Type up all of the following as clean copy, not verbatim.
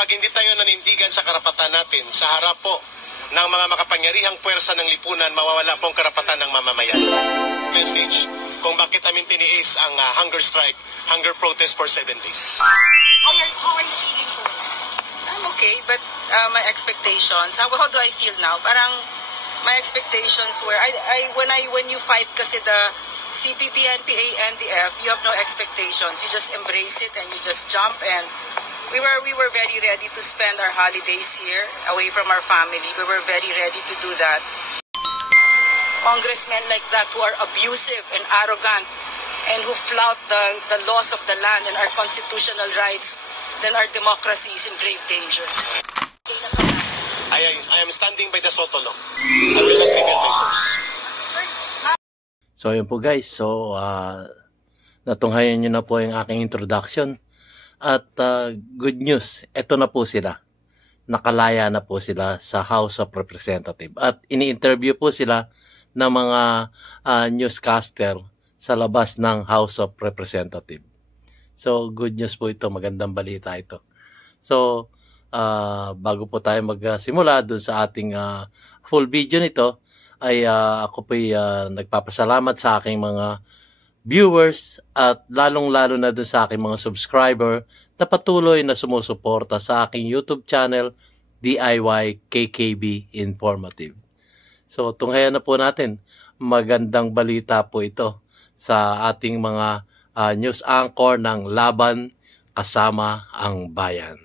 kapag hindi tayo nanindigan sa karapatan natin, sa harap po ng mga makapangyarihang puwersa ng lipunan, mawawala pong karapatan ng mamamayan. Message kung bakit namin tiniis ang hunger strike, hunger protest for 7 days. How are you feeling po? I'm okay, but my expectations, how do I feel now? Parang my expectations were, when you fight kasi the CPP, NPA, NDF, you have no expectations. You just embrace it and you just jump, and we were very ready to spend our holidays here away from our family. We were very ready to do that. Congressmen like that who are abusive and arrogant and who flout the laws of the land and our constitutional rights, then our democracy is in grave danger. I am standing by the SOTO law. I will not reveal my source. So yun po guys, so natunghayan nyo na po yung aking introduction. At good news, eto na po sila. Nakalaya na po sila sa House of Representatives. At ini-interview po sila ng mga newscaster sa labas ng House of Representatives. So good news po ito, magandang balita ito. So bago po tayo magsimula dun sa ating full video nito, ay ako po'y nagpapasalamat sa aking mga viewers at lalong-lalo na dun sa aking mga subscriber na patuloy na sumusuporta sa aking YouTube channel, DIY KKB Informative. So, tunghayan na po natin. Magandang balita po ito sa ating mga news anchor ng Laban Kasama ang Bayan.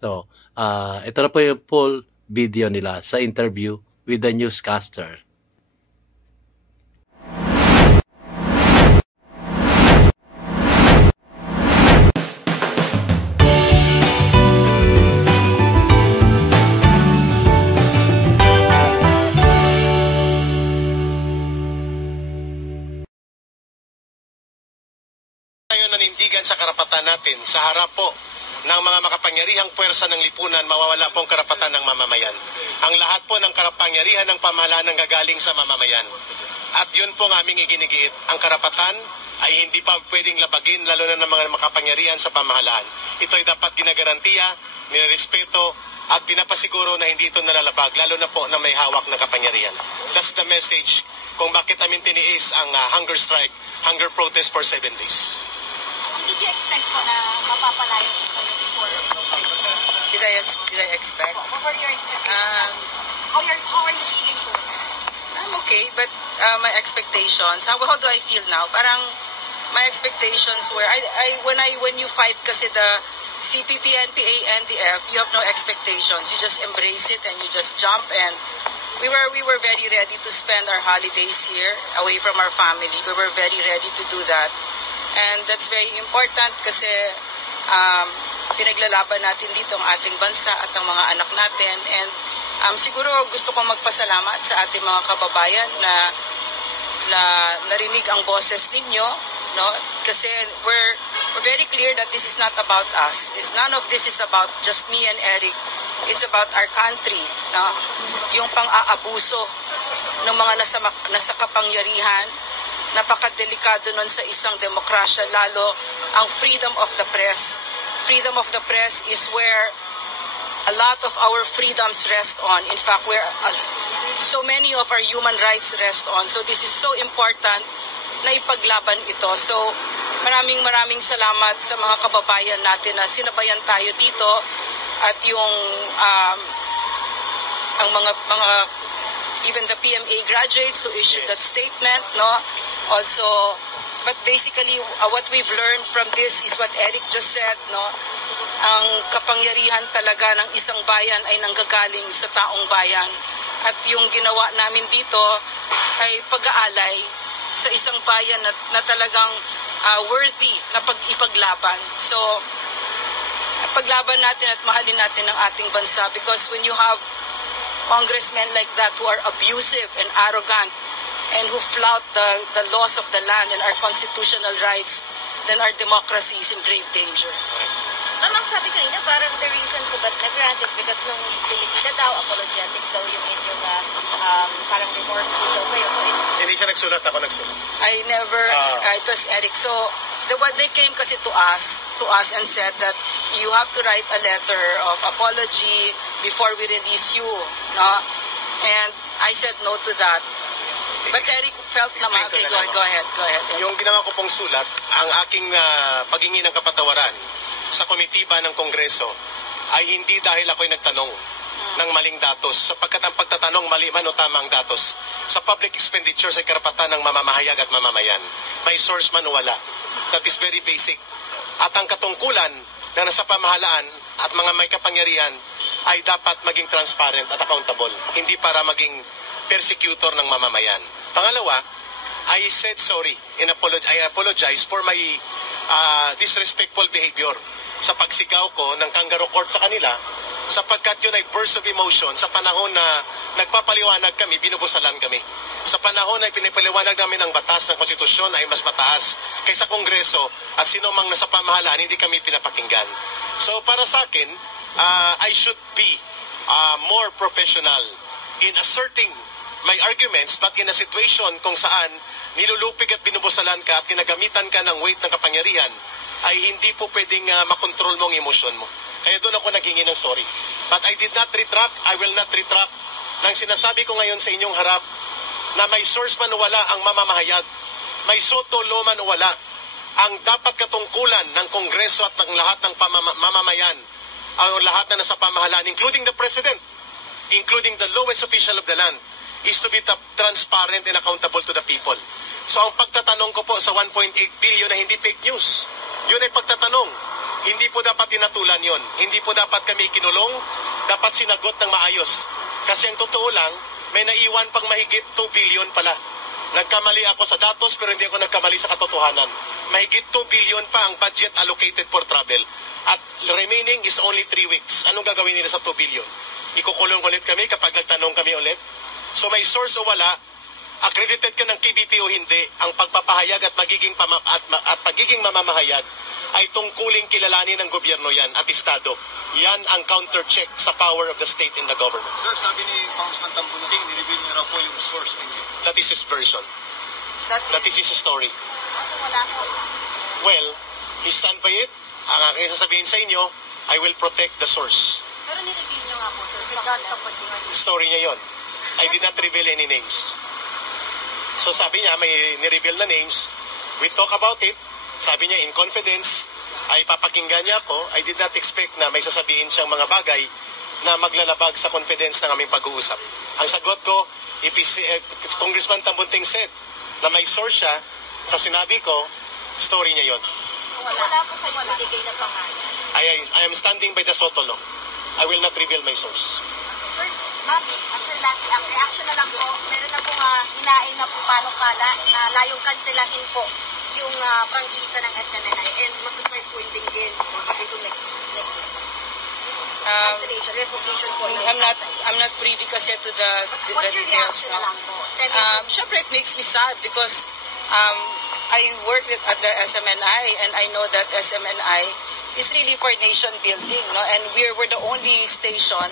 So, ito na po yung full video nila sa interview with the newscaster. Tayo nanindigan sa karapatan natin, sa harap po ng mga makapangyarihang puwersa ng lipunan, mawawala pong karapatan ng mamamayan. Ang lahat po ng kapangyarihan ng pamahalaan ang gagaling sa mamamayan. At yun po ang aming iginigiit. Ang karapatan ay hindi pa pwedeng labagin, lalo na ng mga makapangyarihan sa pamahalaan. Ito ay dapat ginagarantiya, nirespeto, at pinapasiguro na hindi ito nalalabag, lalo na po na may hawak na kapangyarihan. That's the message kung bakit namin tiniis ang hunger strike, hunger protest for 7 days. Did you expect po na mapapalayo ito before? Did I expect? What were your expectations? How are you feeling po? I'm okay, but my expectations, how do I feel now? Parang my expectations were, when you fight kasi the CPP, NPA, NDF, you have no expectations. You just embrace it and you just jump, and we were very ready to spend our holidays here away from our family. We were very ready to do that. And that's very important kasi pinaglalaban natin dito ang ating bansa at ang mga anak natin. And siguro gusto kong magpasalamat sa ating mga kababayan na narinig ang boses ninyo, no? Kasi we're very clear that this is not about us. None of this is about just me and Eric. It's about our country, no? Yung pang-aabuso ng mga nasa kapangyarihan. Napakadelikado nun sa isang demokrasya, lalo ang freedom of the press. Freedom of the press is where a lot of our freedoms rest on. In fact, where so many of our human rights rest on. So this is so important na ipaglaban ito. So maraming salamat sa mga kababayan natin na sinabayan tayo dito, at yung ang mga even the PMA graduates who issued that statement, no? Also, but basically what we've learned from this is what Eric just said, no? Ang kapangyarihan talaga ng isang bayan ay nanggagaling sa taong bayan. At yung ginawa namin dito ay pag-aalay sa isang bayan na talagang worthy na ipaglaban. So, paglaban natin at mahalin natin ang ating bansa, because when you have congressmen like that who are abusive and arrogant and who flout the laws of the land and our constitutional rights, then our democracy is in grave danger. Ma'am, ang sabi kanina, parang the reason po ba't nag-grant is because nung binisita daw, apologetic daw yung inyong parang remorseful daw kayo. So Hindi siya nagsulat, ako nagsulat. I never, it was Eric. So, They came kasi to us and said that you have to write a letter of apology before we release you, no? And I said no to that. But Eric felt naman, okay, go ahead. Yung ginawa ko pong sulat, ang aking paghingi ng kapatawaran sa komitiba ng Kongreso ay hindi dahil ako'y nagtanong ng maling datos, sapagkat ang pagtatanong mali man o tamang datos sa public expenditure sa karapatan ng mamamahayag at mamamayan. May source man o wala. That is very basic. At ang katungkulan na nasa pamahalaan at mga may kapangyarihan ay dapat maging transparent at accountable. Hindi para maging persecutor ng mamamayan. Pangalawa, I said sorry and I apologize for my disrespectful behavior sa pagsigaw ko ng kangaroo court sa kanila, sapagkat yun ay burst of emotion sa panahon na nagpapaliwanag kami, binubusalan kami. Sa panahon na pinipaliwanag namin ang batas ng konstitusyon ay mas mataas kaysa Kongreso at sino mang nasa pamahalaan, hindi kami pinapakinggan. So para sa akin, I should be more professional in asserting my arguments, but in a situation kung saan nilulupig at binubusalan ka at kinagamitan ka ng weight ng kapangyarihan, ay hindi po pwedeng makontrol mo ang emosyon mo. Kaya doon ako naghingi ng sorry. But I did not retract, I will not retract nang sinasabi ko ngayon sa inyong harap na may source man o wala ang mamamahayag, may soto law man o wala, ang dapat katungkulan ng Kongreso at ng lahat ng mamamayan, o lahat na nasa pamahalaan, including the President, including the lowest official of the land, is to be transparent and accountable to the people. So ang pagtatanong ko po sa 1.8 billion na hindi fake news, yun ay pagtatanong. Hindi po dapat tinatulan yon. Hindi po dapat kami kinulong, dapat sinagot ng maayos. Kasi ang totoo lang, may naiwan pang mahigit 2 billion pala. Nagkamali ako sa datos pero hindi ako nagkamali sa katotohanan. Mahigit 2 billion pa ang budget allocated for travel. At remaining is only 3 weeks. Anong gagawin nila sa 2 billion? Ikukulong ulit kami kapag nagtanong kami ulit? So may source o wala, accredited ka ng KBP o hindi, ang pagpapahayag at pagiging mamamahayag ay tungkuling kilalanin ng gobyerno yan at Estado. Yan ang counter-check sa power of the state and the government. Sir, sabi ni Congressman Tambunting, nireveal niyo raw po yung source ninyo. That is his version. That is his story. Wala po. Well, he stand by it. Ang aking sasabihin sa inyo, I will protect the source. Pero nireveal nyo nga po, sir. That's kapag Story niya yon. I did not reveal any names. So sabi niya, may nireveal na names. We talk about it. Sabi niya, in confidence, ay papakinggan niya ako. I did not expect na may sasabihin siyang mga bagay na maglalabag sa confidence ng aming pag-uusap. Ang sagot ko, Congressman Tambunting said na may source siya, sa sinabi ko, story niya yon. wala po kayo maligay na pangalan. I am standing by the Soto law. I will not reveal my source. Sir, ma'am, sir, lastly, ang reaction na lang po, meron na pong hinain na po paano kala na layong kanselahin po yung prangkisa ng SMNI and magsasway po yung din until next year. Cancellation, revocation po. I'm not privy kasi to the What's your details, reaction no? na lang po? Syempre, it makes me sad because I work at the SMNI and I know that SMNI is really for nation building, no? And we're the only station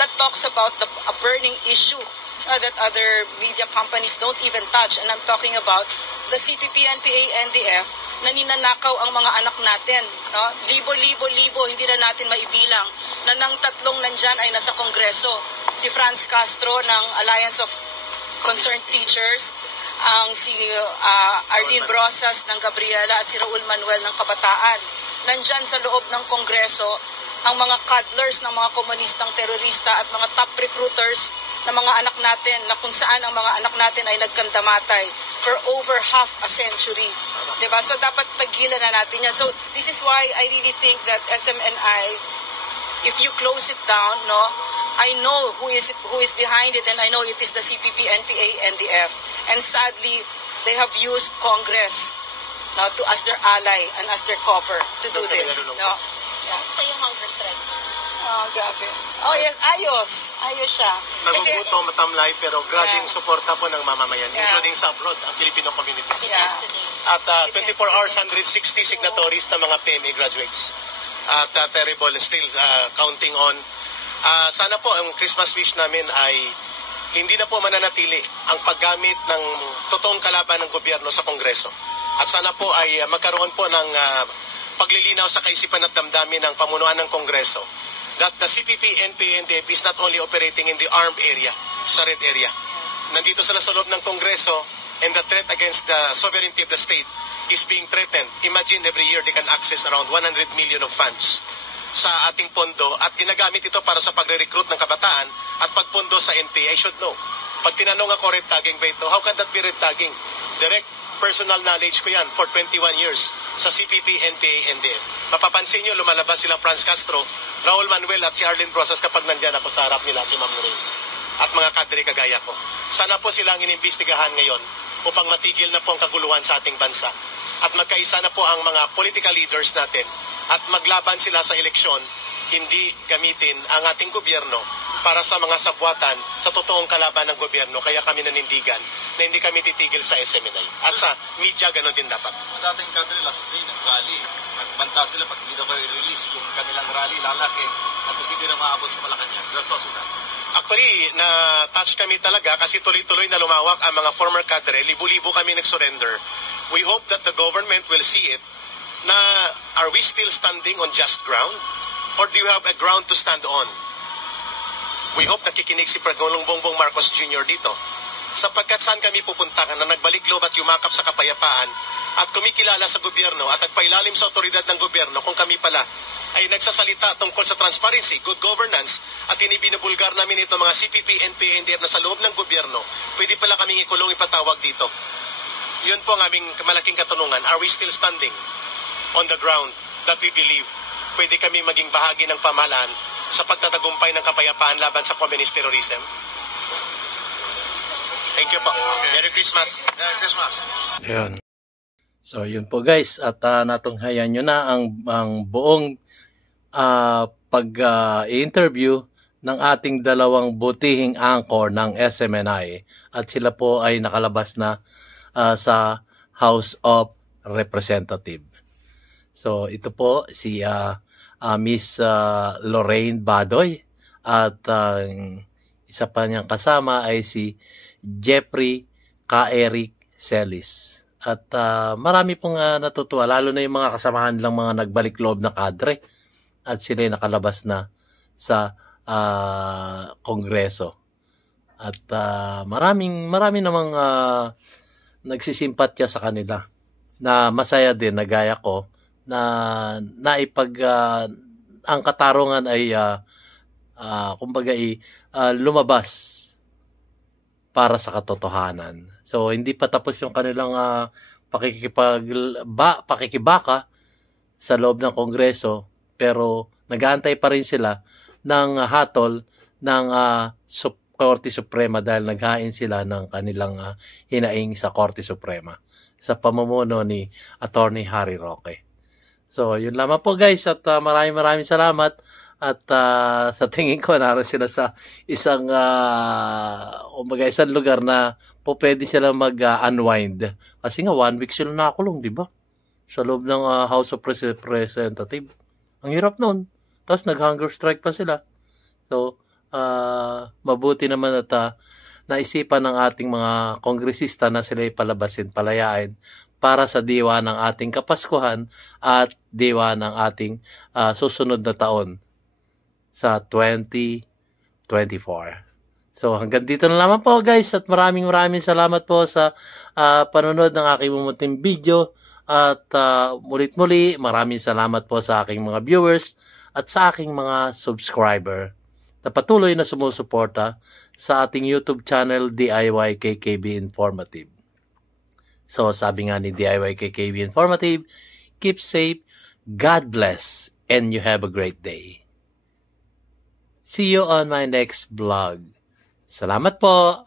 that talks about a burning issue that other media companies don't even touch. And I'm talking about the CPP, NPA, NDF na ninanakaw ang mga anak natin, no? Libo, hindi na natin maibilang na ng tatlong nandyan ay nasa Kongreso. Si Franz Castro ng Alliance of Concerned Teachers, ang si Arlene Brosas ng Gabriela at si Raul Manuel ng Kabataan. Nandyan sa loob ng Kongreso ang mga cuddlers ng mga komunistang terorista at mga top recruiters ng mga anak natin na kung saan ang mga anak natin ay nagkandamatay for over half a century. Diba? So dapat tagilan na natin yan. So this is why I really think that SMNI, if you close it down, no, I know who is behind it, and I know it is the CPP, NPA, NDF. And sadly, they have used Congress now as their ally and as their cover to do this. No? Kamusta yung hunger strike? Oh, grabe. Oh, yes, ayos. Ayos siya. Naguguto, matamlay, pero grabing suporta po ng mamamayan, Yeah. including sa abroad, ang Filipino communities. Yeah. At 24 hours, 160 signatories na mga PMA graduates. At terrible, still counting on. Sana po, ang Christmas wish namin ay hindi na po mananatili ang paggamit ng totoong kalaban ng gobyerno sa Kongreso. At sana po ay magkaroon po ng paglilinaw sa kaisipan at damdamin ng pamunuan ng Kongreso that the CPP, NPA, NDF is not only operating in the armed area, sa red area. Nandito sila sa loob ng Kongreso and the threat against the sovereignty of the state is being threatened. Imagine every year they can access around 100 million of funds sa ating pondo at ginagamit ito para sa pagre-recruit ng kabataan at pagpondo sa NPA. I should know. Pag tinanong ako red tagging ba ito, how can that be red tagging? Direct personal knowledge ko yan for 21 years sa CPP, NPA, NDF. Mapapansin nyo, lumalabas silang Franz Castro, Raul Manuel at si Arlene Brosas kapag nandyan ako sa harap nila, si Ma'am Lorraine. At mga kadre kagaya ko. Sana po silang inimbestigahan ngayon upang matigil na po ang kaguluhan sa ating bansa. At magkaisa na po ang mga political leaders natin at maglaban sila sa eleksyon, hindi gamitin ang ating gobyerno para sa mga sabwatan sa totoong kalaban ng gobyerno. Kaya kami nanindigan na hindi kami titigil sa SMNI. At sa media, ganun din dapat. Dating kadre last day, nag-rally. Nagbanta sila pag hindi daw kayo i-release yung kanilang rally, lalaki, at posible na maabot sa Malacanang. Your thoughts on that? Actually, na-touch kami talaga kasi tuloy-tuloy na lumawak ang mga former cadre. Libu-libo kami nag-surrender. We hope that the government will see it na are we still standing on just ground? Or do you have a ground to stand on? We hope nakikinig si Pangulong Bongbong Marcos Jr. dito. Sapagkat saan kami pupuntahan na nagbalik loob at yumakap sa kapayapaan at kumikilala sa gobyerno at nagpailalim sa otoridad ng gobyerno kung kami pala ay nagsasalita tungkol sa transparency, good governance at inibinubulgar namin ito mga CPP, NPA, NDF na sa loob ng gobyerno, pwede pala kaming ikulong ipatawag dito. Yun po ang aming malaking katanungan. Are we still standing on the ground that we believe pwede kami maging bahagi ng pamahalaan sa pagtatagumpay ng kapayapaan laban sa communist terrorism? Thank you po. Merry Christmas. Merry Christmas. Yun. So, yun po guys. At natunghayan nyo na ang buong pag-interview ng ating dalawang butihing anchor ng SMNI. At sila po ay nakalabas na sa House of Representatives. So, ito po si Miss Lorraine Badoy at isa pa niyang kasama ay si Jeffrey K. Eric Celis. At marami pong natutuwa, lalo na yung mga kasamahan lang mga nagbalik loob na kadre at sila nakalabas na sa Kongreso. At marami namang nagsisimpatya sa kanila na masaya din na gaya ko na naipag ang katarungan ay kumbaga lumabas para sa katotohanan. So hindi pa tapos yung kanilang pakikibaka sa loob ng Kongreso, pero nag-aantay pa rin sila ng hatol ng Korte Suprema dahil naghain sila ng kanilang hinaing sa Korte Suprema sa pamumuno ni Attorney Harry Roque. So, yun lamang po guys at maraming salamat at sa tingin ko naroon sila sa isang isang lugar na po pwede sila mag-unwind. Kasi nga 1 week sila nakulong, di ba? Sa loob ng House of Representatives. Ang hirap noon. Tapos nag-hunger strike pa sila. So, mabuti naman at naisipan ng ating mga kongresista na sila palabasin, palayain para sa diwa ng ating Kapaskuhan at diwa ng ating susunod na taon sa 2024. So hanggang dito na lamang po guys at maraming salamat po sa panonood ng aking mumuting video at mulit-muli maraming salamat po sa aking mga viewers at sa aking mga subscriber na patuloy na sumusuporta sa ating YouTube channel DIY KKB Informative. So sabi nga ni DIY KKB Informative, keep safe, God bless, and you have a great day. See you on my next vlog. Salamat po!